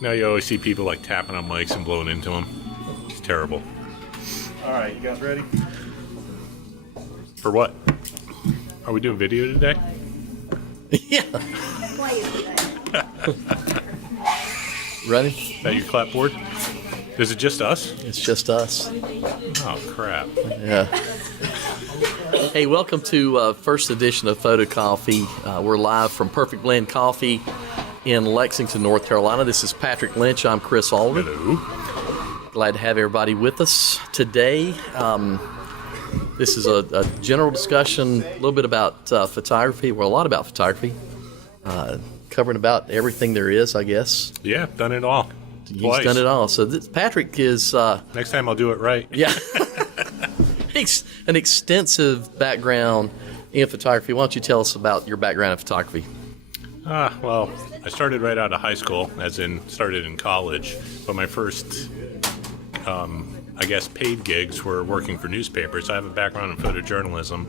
Now you always see people like tapping on mics and blowing into them. It's terrible. All right, you guys ready? For what? Are we doing video today? Yeah. Ready? Is that your clapboard? Is it just us? It's just us. Oh, crap. Yeah. Hey, welcome to first edition of Photo Coffee. We're live from Perfect Blend Coffee in Lexington, North Carolina. This is Patrick Lynch. I'm Chris Alden. Hello. Glad to have everybody with us today. This is a general discussion, a little bit about photography. Well, a lot about photography. Covering about everything there is, I guess. Yeah, done it all. He's Twice. done it all. So Patrick is... Next time I'll do it right. Yeah. An extensive background in photography. Why don't you tell us about your background in photography? Well, I started right out of high school, as in started in college. But my first, paid gigs were working for newspapers. I have a background in photojournalism.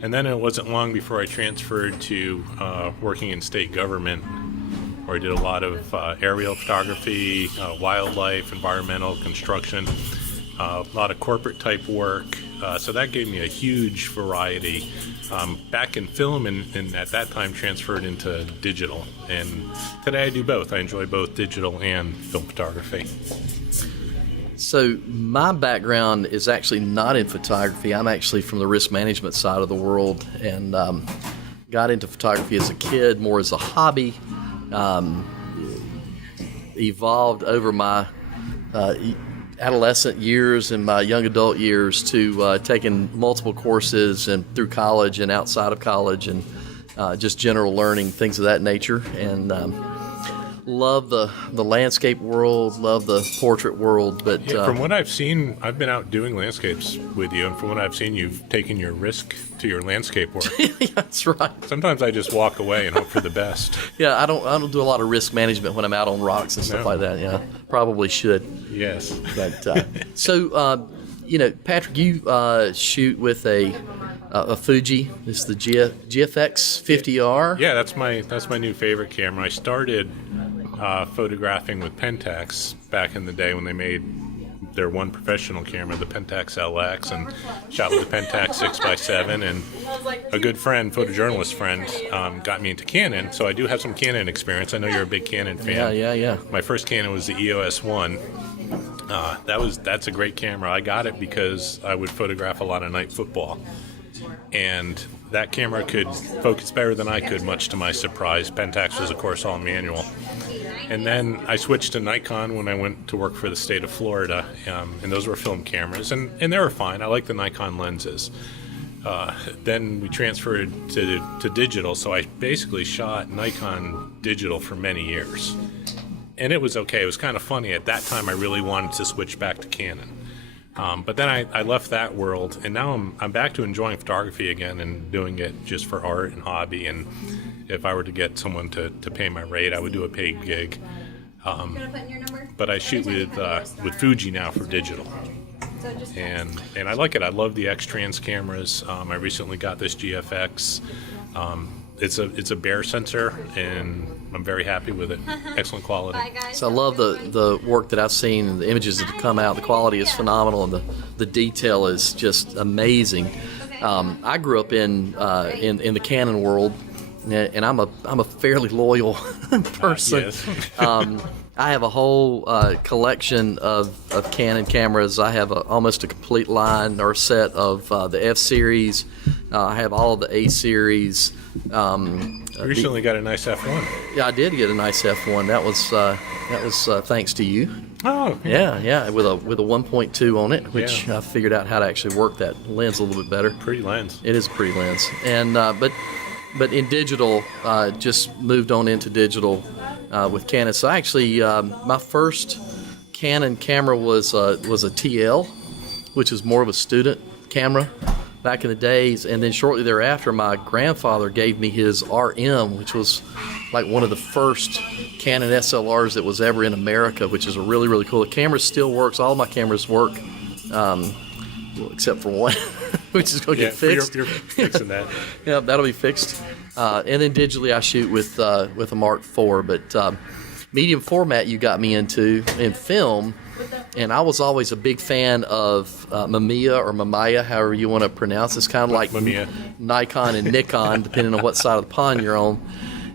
And then it wasn't long before I transferred to working in state government, where I did a lot of aerial photography, wildlife, environmental, construction, a lot of corporate type work. So that gave me a huge variety. Back in film and at that time transferred into digital. And today I do both. I enjoy both digital and film photography. So my background is actually not in photography. I'm actually from the risk management side of the world, and got into photography as a kid, more as a hobby. Evolved over my adolescent years and my young adult years to taking multiple courses and through college and outside of college, and just general learning, things of that nature. And love the landscape world, love the portrait world. But Yeah, from what I've seen, I've been out doing landscapes with you, and from what I've seen, you've taken your risk to your landscape work. that's right. Sometimes I just walk away and hope for the best. Yeah, I don't do a lot of risk management when I'm out on rocks and stuff No. like that. Yeah, probably should. Yes. But Patrick, you shoot with a Fuji. It's the GFX 50R. Yeah, that's my new favorite camera. I started photographing with Pentax back in the day when they made their one professional camera, the Pentax LX, and shot with the Pentax 6x7. And a good friend, photojournalist friend, got me into Canon. So I do have some Canon experience. I know you're a big Canon fan. Yeah. My first Canon was the EOS 1. That's a great camera. I got it because I would photograph a lot of night football. And that camera could focus better than I could, much to my surprise. Pentax was, of course, all manual. And then I switched to Nikon when I went to work for the state of Florida, and those were film cameras, and they were fine. I like the Nikon lenses. Then we transferred to digital, so I basically shot Nikon digital for many years. And it was okay. It was kind of funny. At that time, I really wanted to switch back to Canon. But then I left that world, and now I'm back to enjoying photography again and doing it just for art and hobby. And if I were to get someone to pay my rate, I would do a paid gig. But I shoot with Fuji now for digital, and I like it. I love the X-Trans cameras. I recently got this GFX. It's a bare sensor, and I'm very happy with it. Excellent quality. So I love the work that I've seen and the images that have come out. The quality is phenomenal, and the detail is just amazing. I grew up in the Canon world, and I'm a fairly loyal person. Yes. I have a whole collection of Canon cameras. I have almost a complete line or set of the F series. I have all of the A series. You recently got a nice F1. Yeah, I did get a nice F1. That was thanks to you. Oh, Yeah, with a 1.2 on it, which Yeah. I figured out how to actually work that lens a little bit better. pretty lens. It is a pretty lens, and but in digital, just moved on into digital with Canon. So actually, my first Canon camera was a TL, which is more of a student camera back in the days. And then shortly thereafter, my grandfather gave me his RM, which was like one of the first Canon SLRs that was ever in America, which is a really, really cool. The camera still works. All my cameras work, except for one, which is going to get fixed. You're fixing that. Yeah, that'll be fixed. And then digitally, I shoot with a Mark IV. But medium format you got me into in film, and I was always a big fan of Mamiya or Mamiya, however you want to pronounce it. It's kind of like Mamiya. Nikon and Nikon, depending on what side of the pond you're on.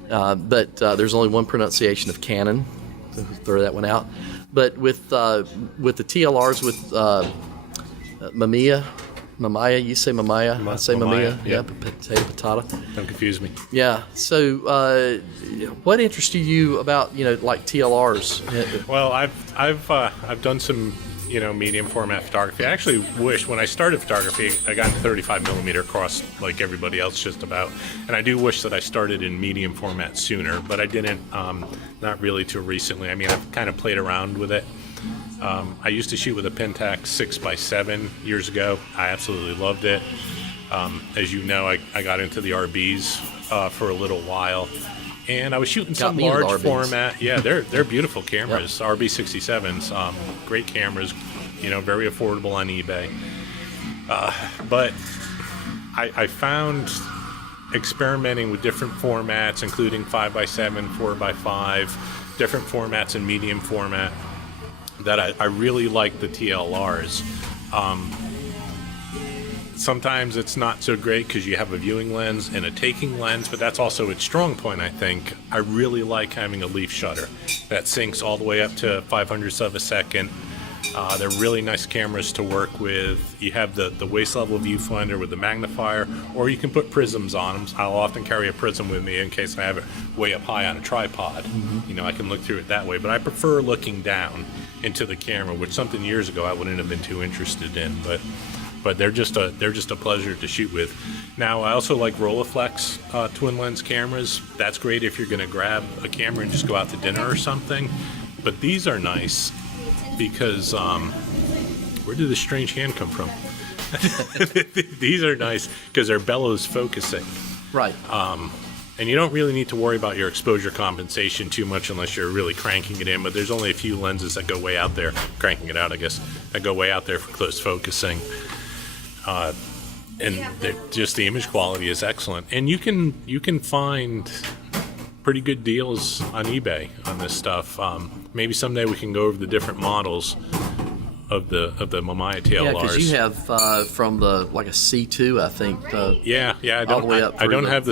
But there's only one pronunciation of Canon. So throw that one out. But with the TLRs with Mamiya, you say Mamiya, I say Mamiya. Yeah. Potato, patata. Don't confuse me. Yeah. So, what interested you about like TLRs? Well, I've done some medium format photography. I actually wish when I started photography, I got into 35 millimeter across like everybody else just about, and I do wish that I started in medium format sooner, but I didn't. Not really till recently. I mean, I've kind of played around with it. I used to shoot with a Pentax 6x7 years ago. I absolutely loved it. As you know, I got into the RBs for a little while, and I was shooting some me into large RBs. format. Yeah, they're beautiful cameras. RB67s, great cameras. Very affordable on eBay. But I found experimenting with different formats, including 5x7, 4x5, different formats in medium format, that I really like the TLRs. Sometimes it's not so great because you have a viewing lens and a taking lens, but that's also its strong point, I think. I really like having a leaf shutter that syncs all the way up to 500ths of a second. They're really nice cameras to work with. You have the waist level viewfinder with the magnifier, or you can put prisms on them. I'll often carry a prism with me in case I have it way up high on a tripod. I can look through it that way, but I prefer looking down into the camera, which something years ago I wouldn't have been too interested in, but they're just a pleasure to shoot with. Now, I also like Rolleiflex twin lens cameras. That's great if you're going to grab a camera and just go out to dinner or something. But these are nice because where did this strange hand come from? These are nice because they're bellows focusing. Right. And you don't really need to worry about your exposure compensation too much unless you're really cranking it in, but there's only a few lenses that go way out there, cranking it out, I guess, that go way out there for close focusing. And just the image quality is excellent. And you can find pretty good deals on eBay on this stuff. Maybe someday we can go over the different models of the Mamiya TLRs. Yeah, because you have from the like a C2, I think. Yeah. I all the way up don't through have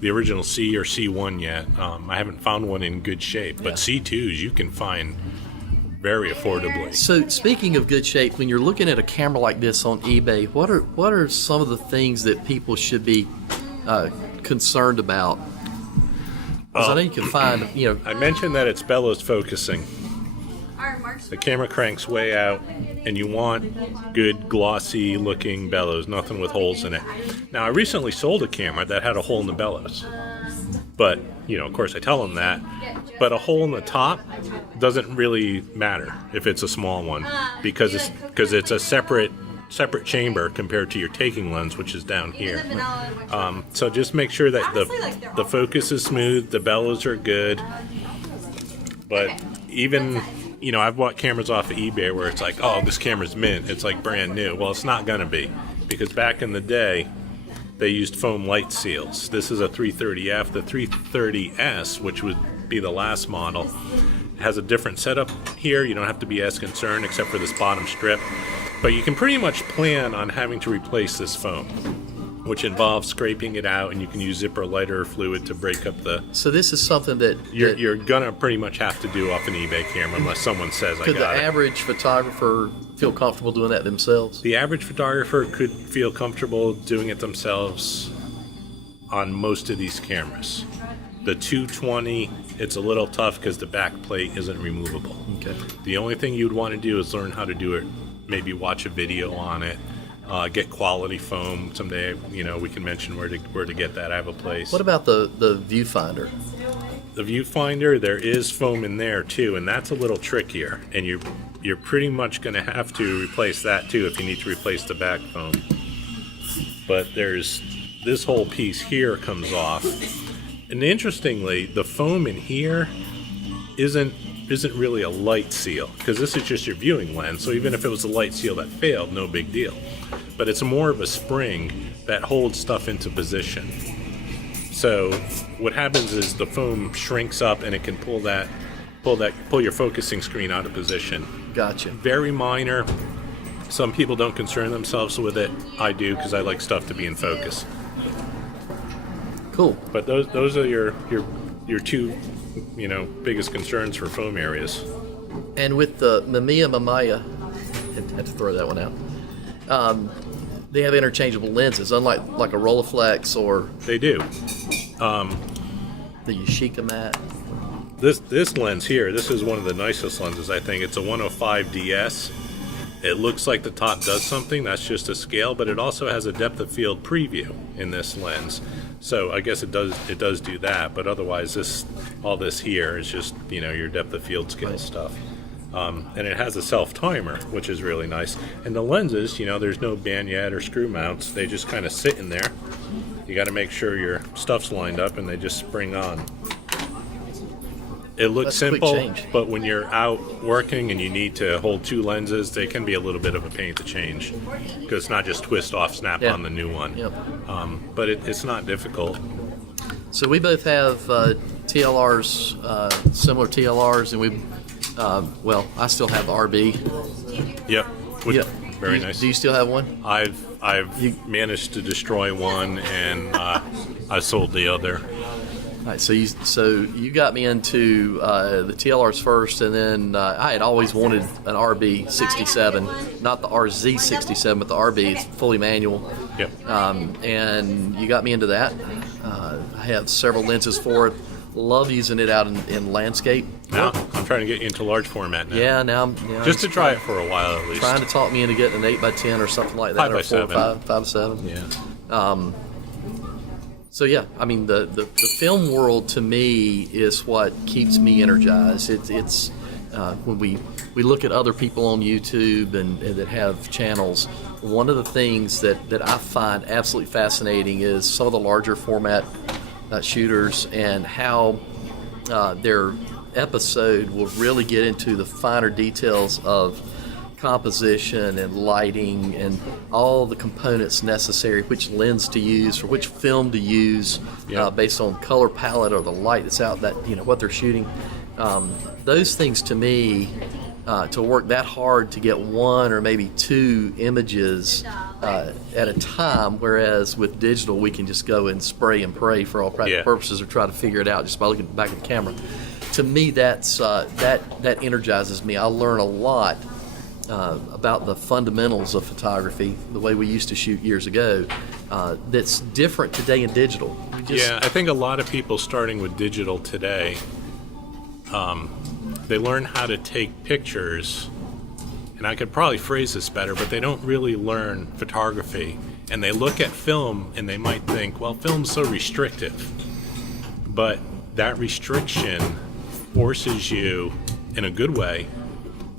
the original C or C1 yet. I haven't found one in good shape, but C2s you can find very affordably. So speaking of good shape, when you're looking at a camera like this on eBay, what are some of the things that people should be concerned about? Because I know you can find, I mentioned that it's bellows focusing. The camera cranks way out, and you want good glossy looking bellows, nothing with holes in it. Now, I recently sold a camera that had a hole in the bellows, but of course I tell them that, but a hole in the top doesn't really matter if it's a small one, because it's a separate chamber compared to your taking lens, which is down here. So just make sure that the focus is smooth, the bellows are good. But even I've bought cameras off of eBay where it's like, oh, this camera's mint, it's like brand new. Well, it's not gonna be, because back in the day they used foam light seals. This is a 330F. The 330S, which would be the last model, has a different setup here. You don't have to be as concerned except for this bottom strip. But you can pretty much plan on having to replace this foam, which involves scraping it out, and you can use zipper lighter fluid to break up the... So this is something that... You're going to pretty much have to do off an eBay camera unless someone says, I got it. Could the average photographer feel comfortable doing that themselves? The average photographer could feel comfortable doing it themselves on most of these cameras. The 220, it's a little tough because the back plate isn't removable. Okay. The only thing you'd want to do is learn how to do it, maybe watch a video on it, get quality foam. Someday, we can mention where to get that. I have a place. What about the viewfinder? The viewfinder, there is foam in there too, and that's a little trickier. And you're pretty much going to have to replace that too if you need to replace the back foam. But there's this whole piece here comes off, and interestingly, the foam in here isn't really a light seal, because this is just your viewing lens. So even if it was a light seal that failed, no big deal. But it's more of a spring that holds stuff into position. So what happens is the foam shrinks up and it can pull pull your focusing screen out of position. Gotcha. Very minor. Some people don't concern themselves with it. I do, because I like stuff to be in focus. Cool. But those are your two, biggest concerns for foam areas. And with the Mamiya, had to throw that one out. They have interchangeable lenses, unlike like a Rolleiflex or They do. the Yashica Mat. This lens here, this is one of the nicest lenses, I think. It's a 105 DS. It looks like the top does something. That's just a scale, but it also has a depth of field preview in this lens. So I guess it does do that, but otherwise all this here is just your depth of field scale stuff. And it has a self timer, which is really nice. And the lenses, there's no banyet or screw mounts. They just kind of sit in there. You got to make sure your stuff's lined up, and they just spring on. It looks That's a quick simple, change. but when you're out working and you need to hold two lenses, they can be a little bit of a pain to change, because it's not just twist off, snap Yeah. on the new one. Yep. But it's not difficult. So we both have TLRs, similar TLRs, and I still have the RB. Yep. Yeah. Very nice. Do you still have one? I've managed to destroy one, and I sold the other. All right, so you got me into the TLRs first, and then I had always wanted an RB67, not the RZ67, but the RB. It's fully manual. Yep. And you got me into that. I have several lenses for it. Love using it out in landscape. Now I'm trying to get you into large format now. Yeah, now Just to try it for a while at least. trying to talk me into getting an 8x10 or something like that, 5x7. or 5x7. Yeah. So yeah, I mean the film world to me is what keeps me energized. It's when we look at other people on YouTube and that have channels. One of the things that I find absolutely fascinating is some of the larger format shooters and how their episode will really get into the finer details of composition and lighting and all the components necessary, which lens to use or which film to use, based on color palette or the light that's out, that what they're shooting. Those things to me, to work that hard to get one or maybe two images at a time, whereas with digital we can just go and spray and pray for all practical purposes, or try to figure it out just by looking back at the camera. To me, that's that energizes me. I learn a lot about the fundamentals of photography, the way we used to shoot years ago, that's different today in digital. I think a lot of people starting with digital today, they learn how to take pictures, and I could probably phrase this better, but they don't really learn photography. And they look at film and they might think, well, film's so restrictive. But that restriction forces you, in a good way,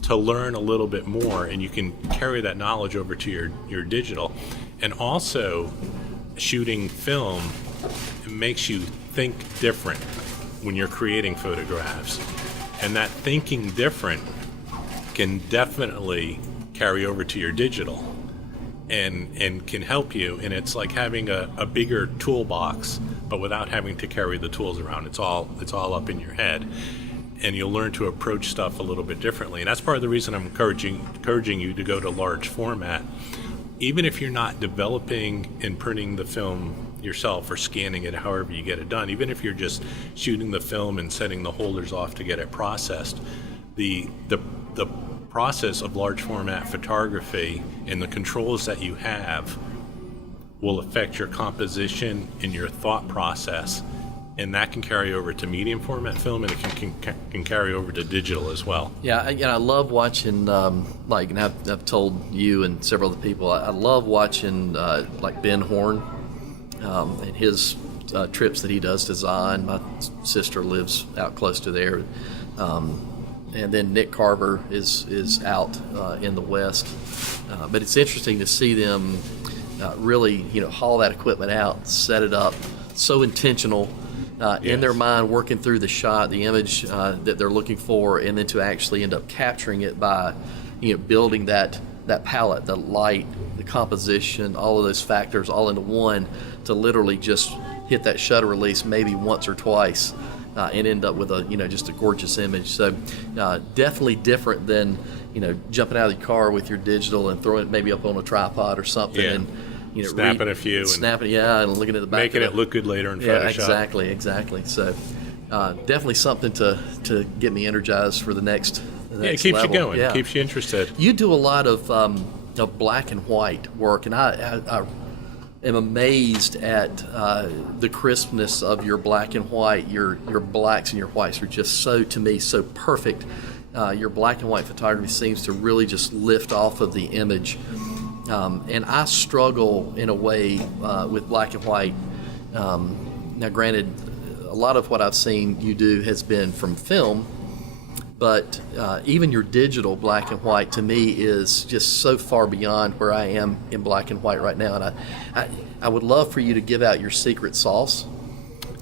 to learn a little bit more, and you can carry that knowledge over to your digital. And also, shooting film makes you think different when you're creating photographs. And that thinking different can definitely carry over to your digital and can help you. And it's like having a bigger toolbox, but without having to carry the tools around. It's all up in your head. And you'll learn to approach stuff a little bit differently. And that's part of the reason I'm encouraging you to go to large format. Even if you're not developing and printing the film yourself or scanning it, however you get it done, even if you're just shooting the film and setting the holders off to get it processed, the process of large format photography and the controls that you have will affect your composition and your thought process. And that can carry over to medium format film, and it can carry over to digital as well. Yeah, I love watching, and I've told you and several other people, I love watching, like Ben Horn and his trips that he does to Zion. My sister lives out close to there. And then Nick Carver is out in the West. But it's interesting to see them really, haul that equipment out, set it up, so intentional. In their mind, working through the shot, the image that they're looking for, and then to actually end up capturing it by, building that palette, the light, the composition, all of those factors all into one, to literally just hit that shutter release maybe once or twice, and end up with just a gorgeous image. So definitely different than jumping out of the car with your digital and throwing it maybe up on a tripod or something, Yeah. and Snapping a few and snapping, and looking at the back, making of it look good later in Yeah, Photoshop. exactly. So definitely something to get me energized for the next. Yeah, it keeps level. you going. Yeah. Keeps you interested. You do a lot of black and white work, and I am amazed at the crispness of your black and white. Your blacks and your whites are just to me, so perfect. Your black and white photography seems to really just lift off of the image. And I struggle in a way with black and white. Now, granted, a lot of what I've seen you do has been from film, but even your digital black and white to me is just so far beyond where I am in black and white right now. And I would love for you to give out your secret sauce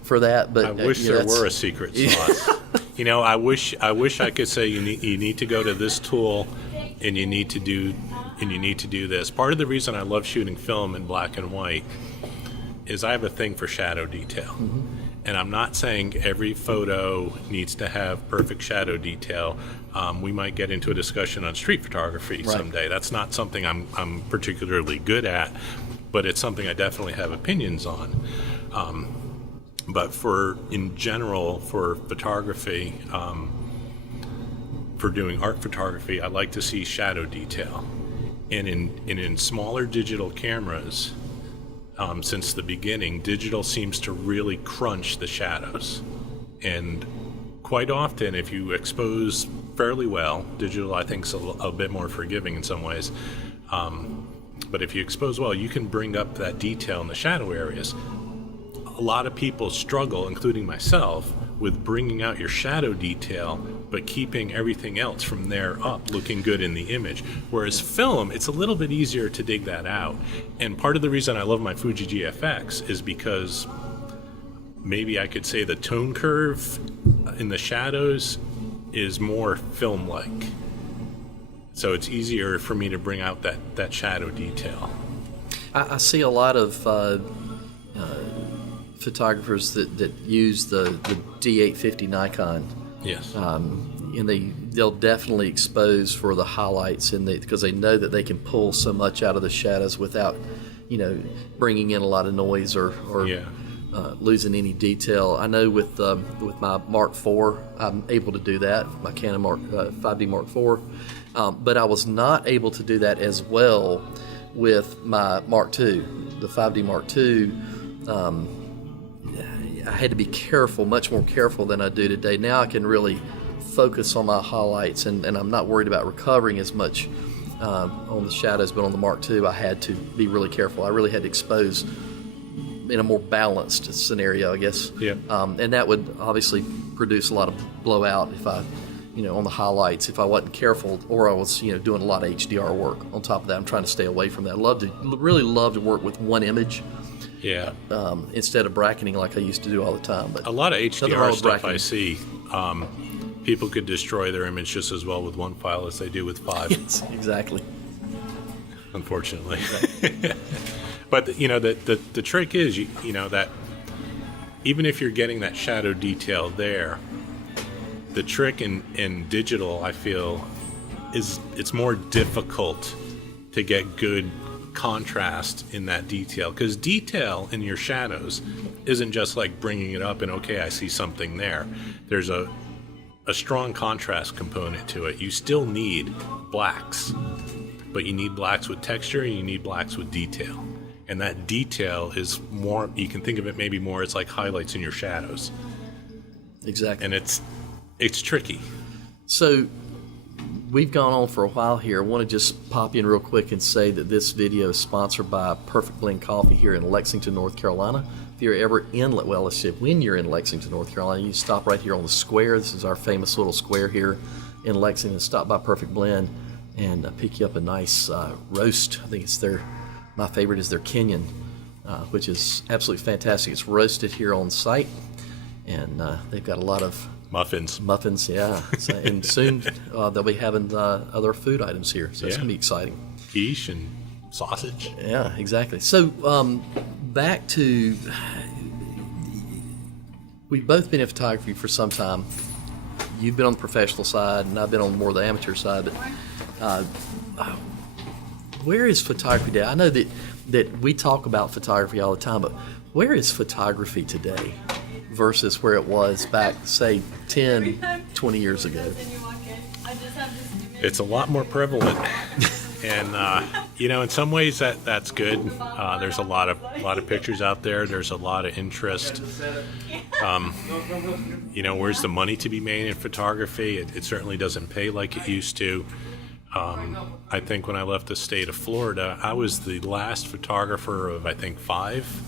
for that. But I wish there were a secret sauce. I wish I could say you need to go to this tool, and you need to do this. Part of the reason I love shooting film in black and white is I have a thing for shadow detail. Mm-hmm. And I'm not saying every photo needs to have perfect shadow detail. We might get into a discussion on street photography someday. That's not something I'm particularly good at, but it's something I definitely have opinions on. But in general, for photography, for doing art photography, I like to see shadow detail. And in smaller digital cameras, since the beginning, digital seems to really crunch the shadows. And quite often, if you expose fairly well, digital I think is a bit more forgiving in some ways, but if you expose well, you can bring up that detail in the shadow areas. A lot of people struggle, including myself, with bringing out your shadow detail but keeping everything else from there up looking good in the image. Whereas film, it's a little bit easier to dig that out. And part of the reason I love my Fuji GFX is because maybe I could say the tone curve in the shadows is more film-like. So it's easier for me to bring out that shadow detail. I see a lot of photographers that use the D850 Nikon. Yes. And they'll definitely expose for the highlights, because they know that they can pull so much out of the shadows without, bringing in a lot of noise or losing any detail. I know with my Mark IV, I'm able to do that. My Canon 5D Mark IV, but I was not able to do that as well with my Mark II, the 5D Mark II. I had to be careful, much more careful than I do today. Now I can really focus on my highlights, and I'm not worried about recovering as much on the shadows. But on the Mark II, I had to be really careful. I really had to expose in a more balanced scenario, I guess. Yeah. And that would obviously produce a lot of blowout if I, on the highlights, if I wasn't careful, or I was, doing a lot of HDR work. On top of that, I'm trying to stay away from that. I really love to work with one image. Yeah. Instead of bracketing like I used to do all the time. But a lot of HDR stuff bracketing. I see, people could destroy their image just as well with one file as they do with 5. Yes, exactly. Unfortunately. But the trick is that even if you're getting that shadow detail there, the trick in digital, I feel, is it's more difficult to get good contrast in that detail, because detail in your shadows isn't just like bringing it up and okay, I see something there. There's a strong contrast component to it. You still need blacks, but you need blacks with texture and you need blacks with detail. And that detail is more, you can think of it maybe more as like highlights in your shadows. Exactly. And it's tricky. So we've gone on for a while here. I want to just pop in real quick and say that this video is sponsored by Perfect Blend Coffee here in Lexington, North Carolina. If you're ever when you're in Lexington, North Carolina, you stop right here on the square. This is our famous little square here in Lexington. Stop by Perfect Blend and pick you up a nice roast. I think my favorite is their Kenyan, which is absolutely fantastic. It's roasted here on site, and they've got a lot of Muffins, yeah. So, and soon they'll be having other food items here, so it's going to be exciting. Quiche and sausage. Yeah, exactly. So back to we've both been in photography for some time. You've been on the professional side, and I've been on more the amateur side. But where is photography today? I know that we talk about photography all the time, but where is photography today versus where it was back, say, 10, 20 years ago? It's a lot more prevalent, and in some ways that's good. There's a lot of pictures out there. There's a lot of interest. Where's the money to be made in photography? It certainly doesn't pay like it used to. I think when I left the state of Florida, I was the last photographer of, I think, 5.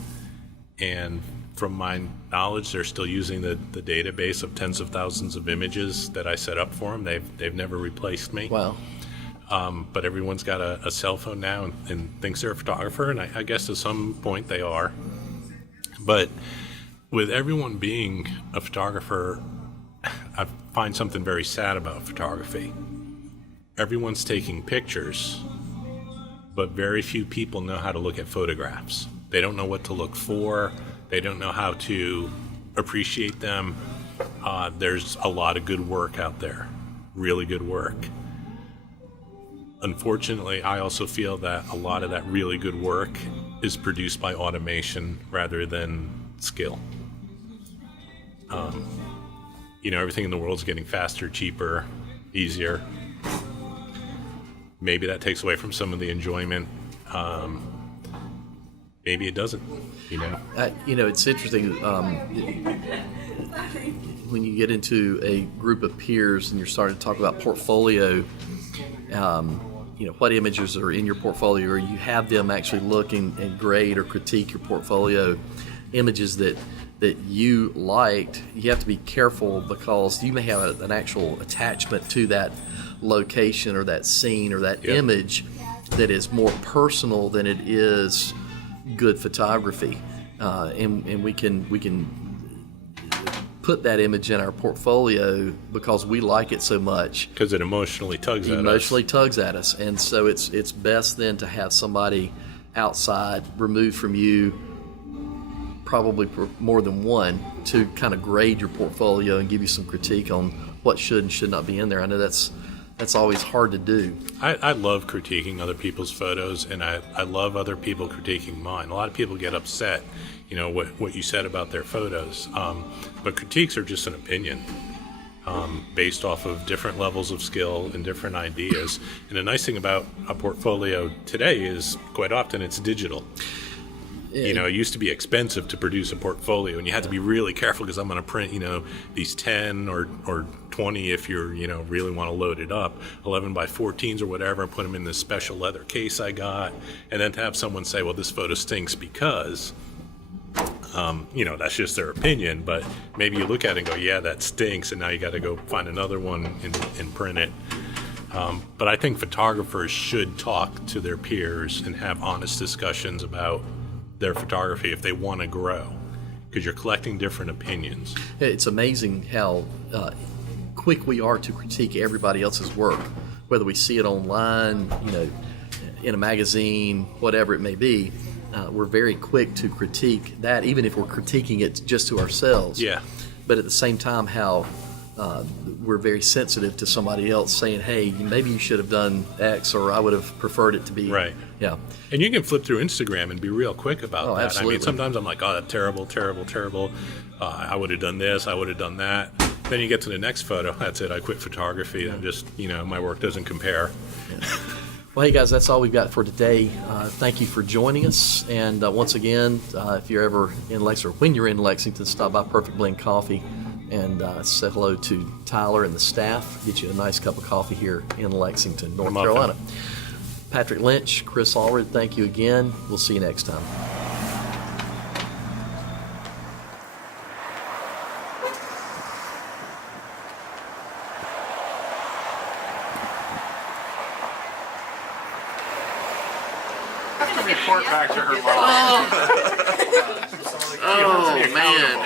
And from my knowledge, they're still using the database of tens of thousands of images that I set up for them. They've never replaced me. Wow. But everyone's got a cell phone now and thinks they're a photographer, and I guess at some point they are. But with everyone being a photographer, I find something very sad about photography. Everyone's taking pictures, but very few people know how to look at photographs. They don't know what to look for. They don't know how to appreciate them. There's a lot of good work out there, really good work. Unfortunately, I also feel that a lot of that really good work is produced by automation rather than skill. Everything in the world is getting faster, cheaper, easier. Maybe that takes away from some of the enjoyment. Maybe it doesn't, It's interesting when you get into a group of peers and you're starting to talk about portfolio, what images are in your portfolio, or you have them actually look and grade or critique your portfolio. Images that you liked, you have to be careful because you may have an actual attachment to that location or that scene or that image that is more personal than it is good photography, and we can put that image in our portfolio because we like it so much. Because it emotionally tugs at us. And so it's best then to have somebody outside, removed from you, probably more than one, to kind of grade your portfolio and give you some critique on what should and should not be in there. I know that's always hard to do. I love critiquing other people's photos, and I love other people critiquing mine. A lot of people get upset, what you said about their photos. But critiques are just an opinion based off of different levels of skill and different ideas. And the nice thing about a portfolio today is quite often it's digital. It used to be expensive to produce a portfolio, and you had to be really careful because I'm going to print, these 10 or 20 if you're, really want to load it up, 11 by 14s or whatever, and put them in this special leather case I got. And then to have someone say, well, this photo stinks because, that's just their opinion. But maybe you look at it and go, yeah, that stinks, and now you got to go find another one and print it. But I think photographers should talk to their peers and have honest discussions about their photography if they want to grow, because you're collecting different opinions. It's amazing how quick we are to critique everybody else's work, whether we see it online, in a magazine, whatever it may be. We're very quick to critique that, even if we're critiquing it just to ourselves. Yeah. But at the same time, how we're very sensitive to somebody else saying, hey, maybe you should have done X, or I would have preferred it to be. Right. Yeah. And you can flip through Instagram and be real quick about that. Absolutely. I mean, sometimes I'm like, oh, that's terrible, terrible, terrible. I would have done this, I would have done that. Then you get to the next photo. That's it. I quit photography. I'm just, my work doesn't compare. Yeah. Well, hey, guys, that's all we've got for today. Thank you for joining us. And once again, if you're ever in Lexington, or when you're in Lexington, stop by Perfect Blend Coffee and say hello to Tyler and the staff. Get you a nice cup of coffee here in Lexington, North Carolina. Patrick Lynch, Chris Allred, thank you again. We'll see you next time. Report back to her mom. Oh, man.